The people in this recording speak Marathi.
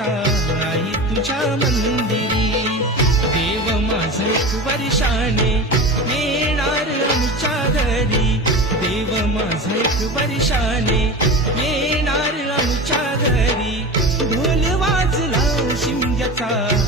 शिमग्याचा आई तुझ्या मंदिरी. देव माझा एक वर्षाने येणार आमच्या घरी. देव माझा एक वर्षाने येणार आमच्या घरी. ढोल वाजला शिमग्याचा